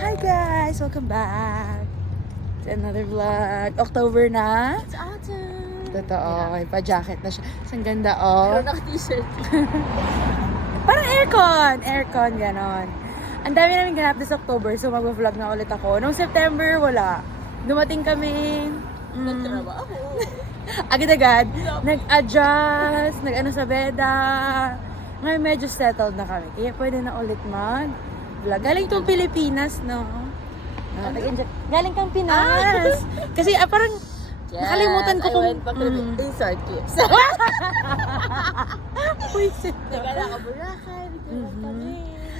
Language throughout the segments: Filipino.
Hi guys! Welcome back to another vlog. October na. It's autumn. Totoo. May pa-jacket na siya. Ang ganda, oh. Pero naka-t-shirt. Parang aircon. Aircon, ganon. Ang dami namin ganap this October, so mag-vlog na ulit ako. Noong September, wala. Dumating kami. Nagtrabaho. Agad-agad. Nag-adjust. Nag-ano sa beda. Ngayon medyo settled na kami. Kaya pwede na ulit mag-vlog. Galing tong Pilipinas, no? Galing kang Pinas. Kasi parang nakalimutan ko kung... I went back to the inside clips. Puisit. Nagala ka Boracay. Nagala kami.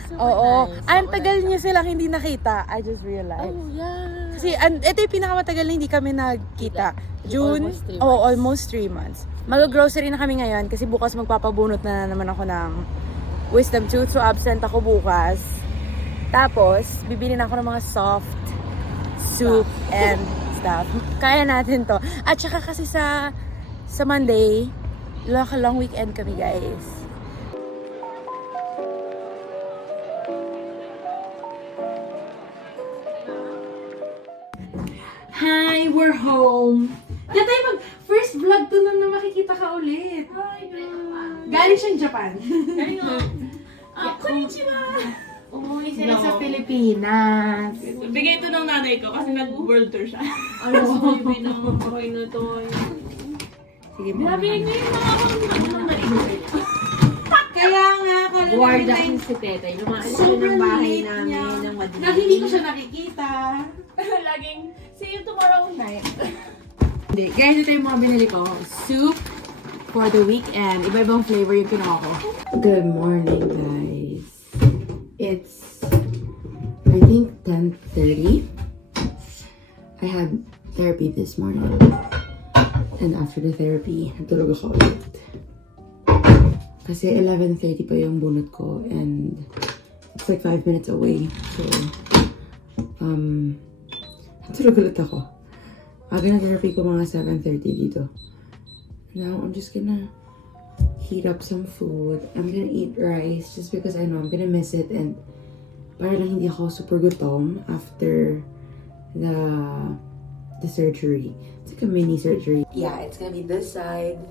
Super Oo. nice. Ang tagal niyo silang hindi nakita. I just realized. Oh, yeah. Kasi ito yung pinakamatagal na hindi kami nagkita. June? Almost 3 months. Oh, almost 3 months. Mag-grocery na kami ngayon kasi bukas magpapabunot na naman ako ng wisdom tooth. So, absent ako bukas. Tapos, bibili na ako ng mga soft soup and stuff. Kaya natin to. At saka kasi sa Monday, long weekend kami, guys. Hi, we're home. Yan tayo first vlog to na makikita ka ulit. Hi, girl. Galing siyang Japan. Galing mo. Konnichiwa. Umuwi sila sa Pilipinas. Bigay ito ng nanay ko kasi nag-world tour siya. Ano sa Pilipino? Okay na to. Sige, Grabe muna. niyo yung mga kang narinig. Kaya nga, Guarda ko si Tetay. Lumaan siya ng bahay namin ng madilim. na hindi ko siya nakikita. Laging, see you tomorrow night. Hindi, guys, ito yung mga binili ko. Soup for the weekend. Iba-ibang flavor yung kinuha ko. Good morning, guys. It's, I think, 10:30. I had therapy this morning. And after the therapy, natulog ako ulit. Kasi 11:30 pa yung bunot ko. And it's like 5 minutes away. So, natulog ulit ako. Aga na therapy ko mga 7:30 dito. Now, I'm just gonna heat up some food. I'm gonna eat rice just because I know I'm gonna miss it. And para lang hindi ako super gutom after the surgery. It's like a mini surgery. Yeah, it's gonna be this side.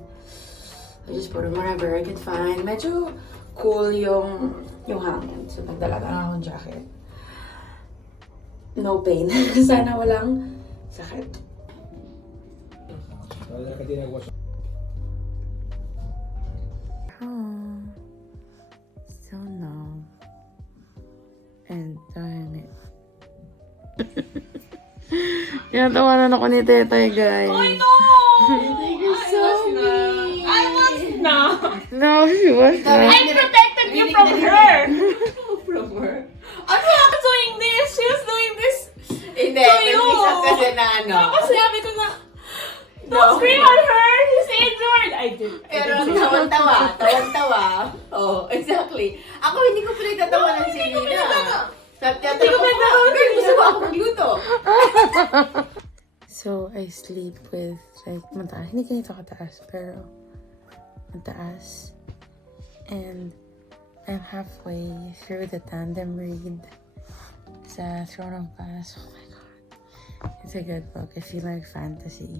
I just put on whatever I can find. Medyo cool yung hangin. So, nagdala na akong jacket. No pain. Sana walang sakit. Oh, so numb and darn it. Tinatawanan ako ni Tetay, guys. I know! You're so mean. I was not. No, she was not. I protected you from her. From her. Ano ako doing this? She was doing this. Hindi, So you. nag-isap kasi na ano. Tapos sabi ko na, don't scream at her. She's injured. I did. Pero tawan-tawa. Oh, exactly. Ako hindi ko pinagtatawanan si Nina. Nagtatanong ko, girl, gusto mo ako magluto. So, I sleep with, like, mataas. Hindi ganito kataas, pero mataas. And I'm halfway through the tandem read sa Throne of Glass. Oh my God. It's a good book. I feel like fantasy.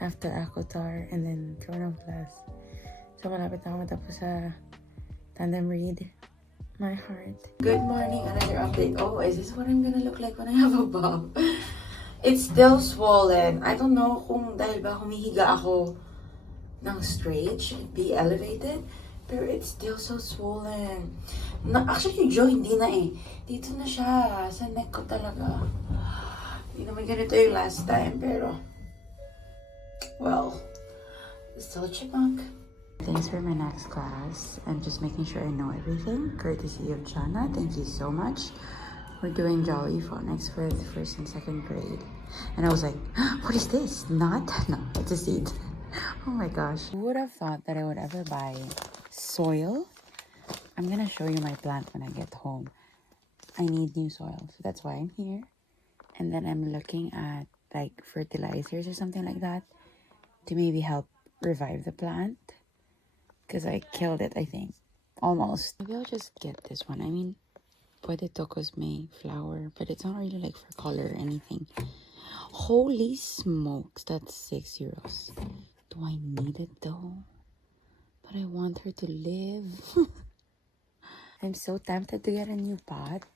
After Akotar and then Throne of Glass. So, malapit na ako matapos sa tandem read. My heart. Good morning. Another update. Oh, is this what I'm gonna look like when I have a bob? It's still swollen. I don't know kung dahil ba humihiga ako ng straight, should it be elevated? Pero it's still so swollen. Actually, yung jaw hindi na eh. Dito na siya. Sa neck ko talaga. Hindi naman ganito yung last time, pero well, still a chipmunk. Thanks for my next class. I'm just making sure I know everything. Courtesy of Jana. Thank you so much. We're doing Jolly Phonics for the 1st and 2nd grade. And I was like, what is this? Not? No, it's a seed. Oh my gosh. Who would have thought that I would ever buy soil? I'm gonna show you my plant when I get home. I need new soil. So that's why I'm here. And then I'm looking at like fertilizers or something like that to maybe help revive the plant. Because I killed it, I think. Almost. Maybe I'll just get this one. I mean, pwede to cause may flower, but it's not really like for color or anything. Holy smokes, that's 6 euros. Do I need it though? But I want her to live. I'm so tempted to get a new pot.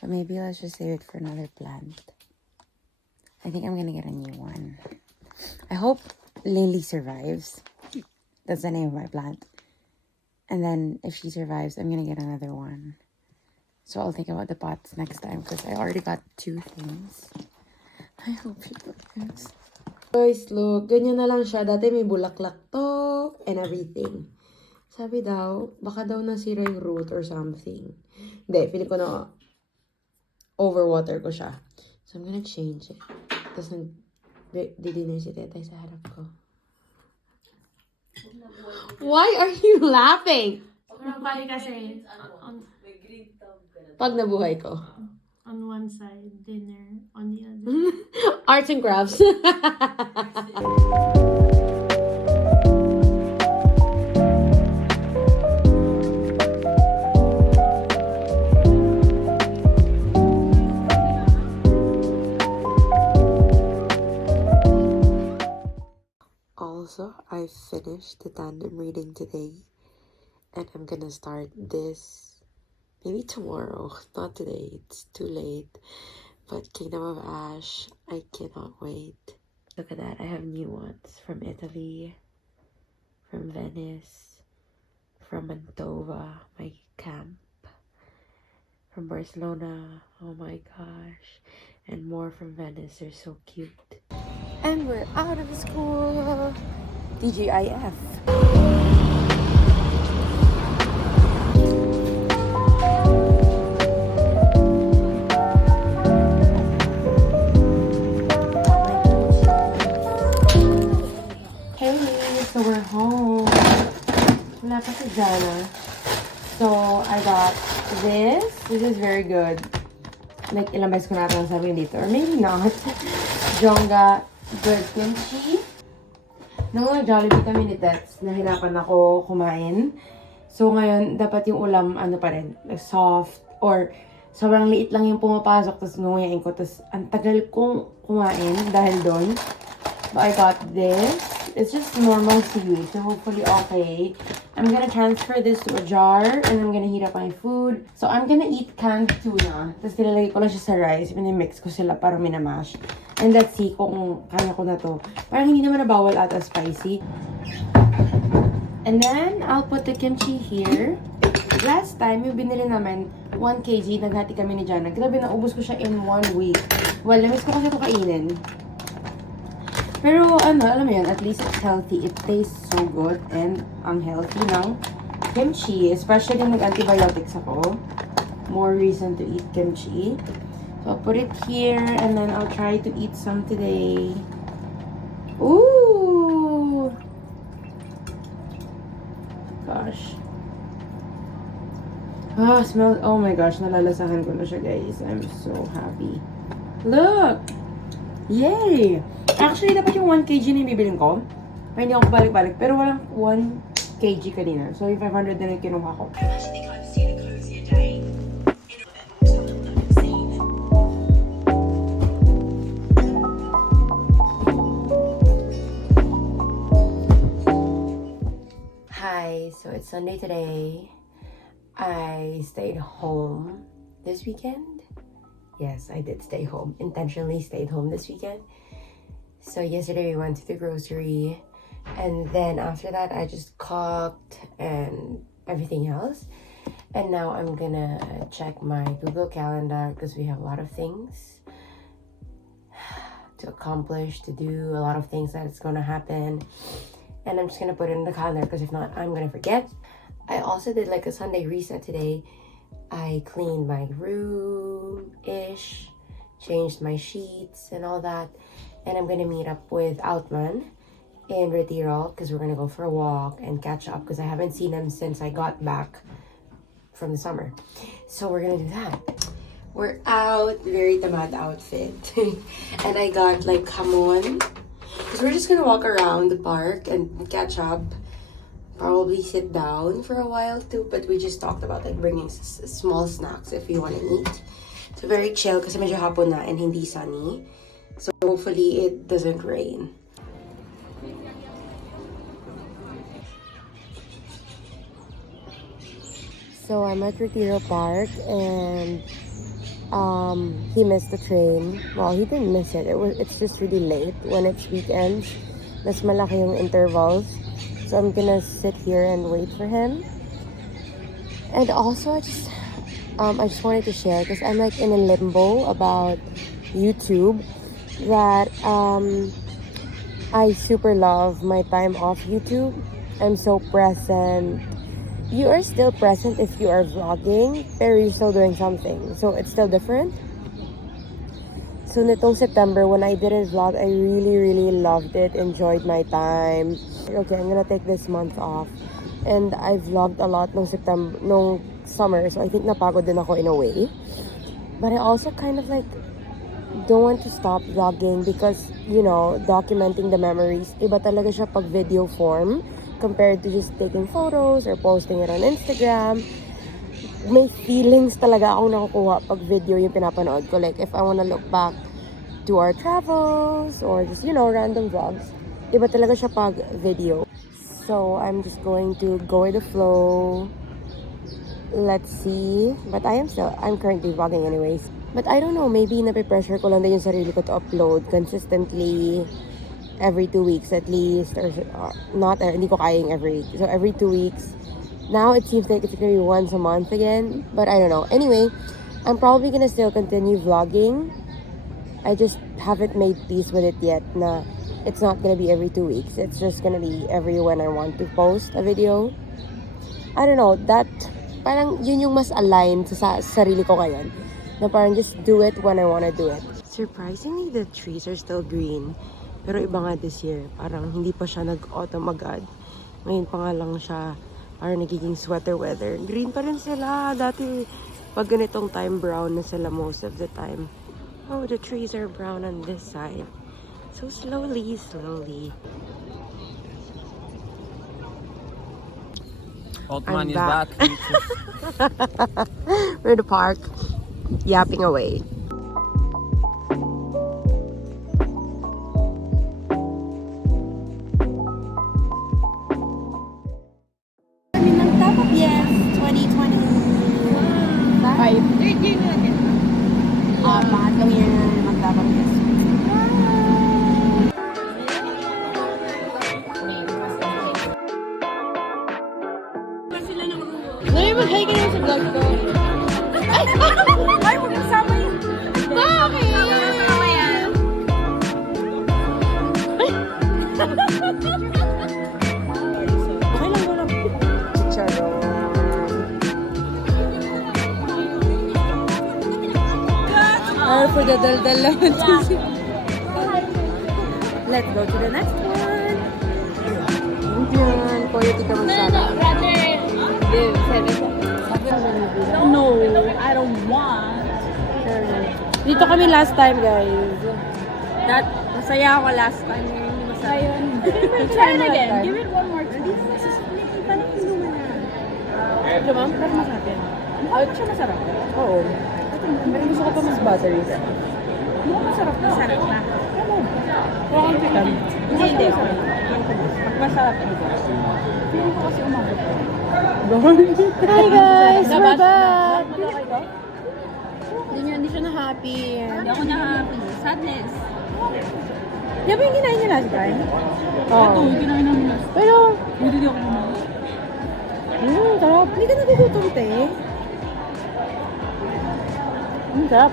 But maybe let's just save it for another plant. I think I'm gonna get a new one. I hope Lily survives. That's the name of my plant. And then if she survives, I'm gonna get another one. So I'll think about the pots next time because I already got 2 things. I hope she survives. Guys, look. Ganyan na lang siya. Dati may bulaklak to and everything. Sabi daw, baka daw nasira yung root or something. Hindi, feeling ko na overwater ko siya. So I'm gonna change it. Tapos nag-dinner si Tetay sa harap ko. Why are you laughing? Bali kasi, Pag nabuhay ko. on one side, dinner, on the other. Arts and crafts. Also, I finished the tandem reading today, and I'm gonna start this maybe tomorrow, not today, it's too late. But Kingdom of Ash, I cannot wait. Look at that, I have new ones from Italy, from Venice, from Mantova, my camp, from Barcelona, oh my gosh, and more from Venice, they're so cute. And we're out of school, TGIF. So we're home. Wala pa si Jana. So I got this. This is very good. Like ilang beses ko na ito sabihin dito. Or maybe not. Jonga good kimchi. Nung Jollibee kami ni Tets, nahirapan ako kumain. So ngayon, dapat yung ulam, ano pa rin, like soft. Or sobrang liit lang yung pumapasok. Tapos ngunguyain ko. Tapos ang tagal kong kumain dahil doon. But I got this. It's just normal seaweed, so hopefully okay. I'm gonna transfer this to a jar, and I'm gonna heat up my food. So I'm gonna eat canned tuna. Tapos nilalagay ko lang siya sa rice. Minimix ko sila para minamash. And let's see kung kaya ko na to. Parang hindi naman nabawal ata spicy. And then, I'll put the kimchi here. Last time, yung binili namin, 1 kg, naghati kami ni Jana. Grabe, naubos ko siya in 1 week. Well, namiss ko kasi ito kainin. Pero ano, alam mo yun, at least it's healthy. It tastes so good and ang healthy ng kimchi. Especially nung antibiotics ako. More reason to eat kimchi. So I'll put it here and then I'll try to eat some today. Ooh! Gosh. Ah, smells, oh my gosh, nalalasahan ko na siya guys. I'm so happy. Look! Yay! Actually, dapat yung 1 kg na yung bibilin ko. May hindi ako balik-balik. Pero walang 1 kg kanina. So, yung 500 na yung kinuha ko. Hi, so it's Sunday today. I stayed home this weekend. Yes, I did stay home. Intentionally stayed home this weekend. So yesterday we went to the grocery, and then after that I just cooked and everything else. And now I'm gonna check my Google Calendar because we have a lot of things to accomplish, to do, a lot of things that is gonna happen. And I'm just gonna put it in the calendar because if not, I'm gonna forget. I also did like a Sunday reset today. I cleaned my room-ish, changed my sheets and all that. And I'm gonna meet up with Outman in Retiro because we're gonna go for a walk and catch up because I haven't seen him since I got back from the summer. So we're gonna do that. We're out, very tamad outfit. And I got like hamon because we're just gonna walk around the park and catch up. probably sit down for a while too, but we just talked about like bringing small snacks if you want to eat. So very chill kasi medyo hapon na and hindi sunny. So hopefully it doesn't rain. So I'm at Retiro Park and he missed the train. Well, he didn't miss it. It's just really late when it's weekends. Mas malaki yung intervals. So I'm gonna sit here and wait for him. And also I just wanted to share because I'm like in a limbo about YouTube that I super love my time off YouTube. I'm so present. You are still present if you are vlogging, pero you're still doing something. So it's still different. So nitong September, when I didn't vlog, I really loved it, enjoyed my time. Okay, I'm gonna take this month off. And I vlogged a lot nung summer, so I think napagod din ako in a way. But I also kind of like don't want to stop vlogging because, you know, documenting the memories, iba talaga siya pag video form compared to just taking photos or posting it on Instagram. May feelings talaga ako nakukuha pag video yung pinapanood ko. Like, if I wanna look back to our travels or just, you know, random vlogs, iba talaga siya pag video. So, I'm just going to go with the flow. Let's see. But I'm currently vlogging anyways. But I don't know, maybe nape-pressure ko lang din yung sarili ko to upload consistently every 2 weeks at least, or hindi ko kayang every week. So every 2 weeks. Now it seems like it's gonna be once a month again, but I don't know. Anyway, I'm probably gonna still continue vlogging. I just haven't made peace with it yet na it's not gonna be every 2 weeks. It's just gonna be every when I want to post a video. I don't know, that parang yun yung mas aligned sa sarili ko ngayon. Na parang just do it when I wanna do it. Surprisingly, the trees are still green. Pero iba nga this year, parang hindi pa siya nag-autumn agad. Ngayon pa nga lang siya, parang nagiging sweater weather. Green pa rin sila. Dati, pag ganitong time, brown na sila most of the time. Oh, the trees are brown on this side. So slowly. Otman is back. We're in the park, yapping away. Yes, 2020. Bye. Third year na natin. Bakit kami yung magtapang yes. Ay, mag-hi ka na sa vlog ko. Ay, mag-kasama yun. Bakit? Mag-kasama yan. Okay lang mo lang. Charo. Or for the dal-dal lang. Let's go to the next one. Yan. Coyote ka magsama. No, I don't want. Dito kami last time, guys. Masaya ako last time. Hindi masaya. Try it again. Give it one more time. Ito, ma'am? Pero masarap yan. Bakit siya masarap? Oo. Pero gusto ko pa mas buttery. Mukhang masarap na. Masarap na. Huwag ang chicken. Hindi. Magmasarap ito. Feeling ko kasi umagot ko. Hi guys! We're back! Hindi siya na-happy. Hindi ako na-happy. Sadness. Di ba yung kinain niya last time? Ito, yung kinain namin last. Pero, Hindi ako kumain. sarap. Hindi ka nagugutom, te. Sarap.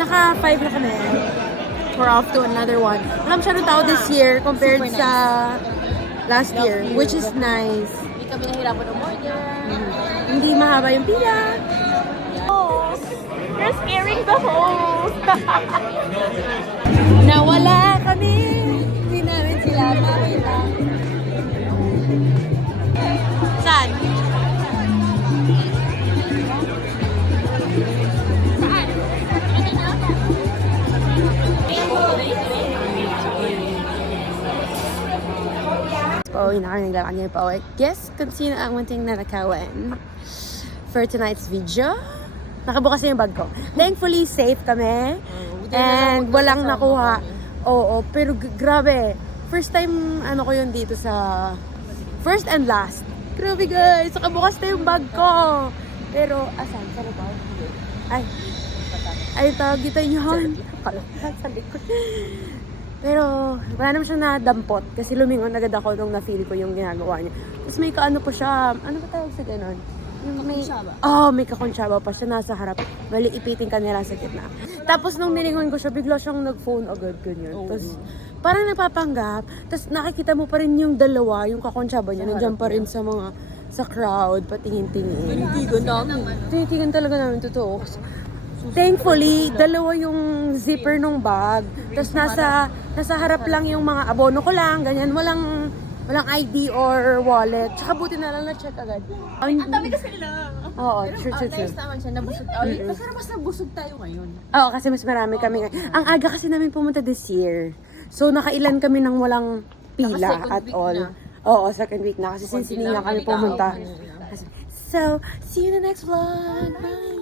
Naka-5 na kami. We're off to another one. Walang masyadong tao this year compared sa last year, which is nice. Hindi kami nahirapan umorder. Hindi mahaba yung pila. You're scaring the host. Nawala kami. Hindi namin sila makita. Saan? pauwi na kami, naglalakad kami pauwi. Guess kung sino ang munting nanakawan for tonight's video. Nakabukas na yung bag ko. Thankfully, safe kami. And walang nakuha. Oo, pero grabe. First time, ko yun dito sa... First and last. Grabe guys, nakabukas na yung bag ko. Pero, asan? Sa bag? Ay, tawag ito yun. Sa likod. Pero, wala naman siya nadampot. Kasi lumingon agad ako nung na-feel ko yung ginagawa niya. Tapos may kaano pa siya. Ano ba tawag sa ganon? Yung may kakonsyaba pa siya nasa harap. Bali, ipiting ka nila sa gitna. Tapos nung nilingon ko siya, bigla siyang nag-phone agad ganyan. Tapos parang nagpapanggap. Tapos nakikita mo pa rin yung dalawa, yung kakonsyaba niya. Nandiyan pa rin sa crowd, patingin-tingin. Tinitigan talaga namin, totoo. Thankfully, dalawa yung zipper nung bag. Tapos nasa harap lang yung mga abono ko lang, ganyan. Walang ID or wallet. Tsaka buti na lang na-check agad. Ang dami kasi nila. Oo, true. Nice naman siya, nabusog. Masarap mas nabusog tayo ngayon. Oo, kasi mas marami kami. Ang aga kasi namin pumunta this year. So, nakailan kami nang walang pila at all. Oo, second week na. Kasi since hindi nga kami pumunta. So, see you in the next vlog. Bye!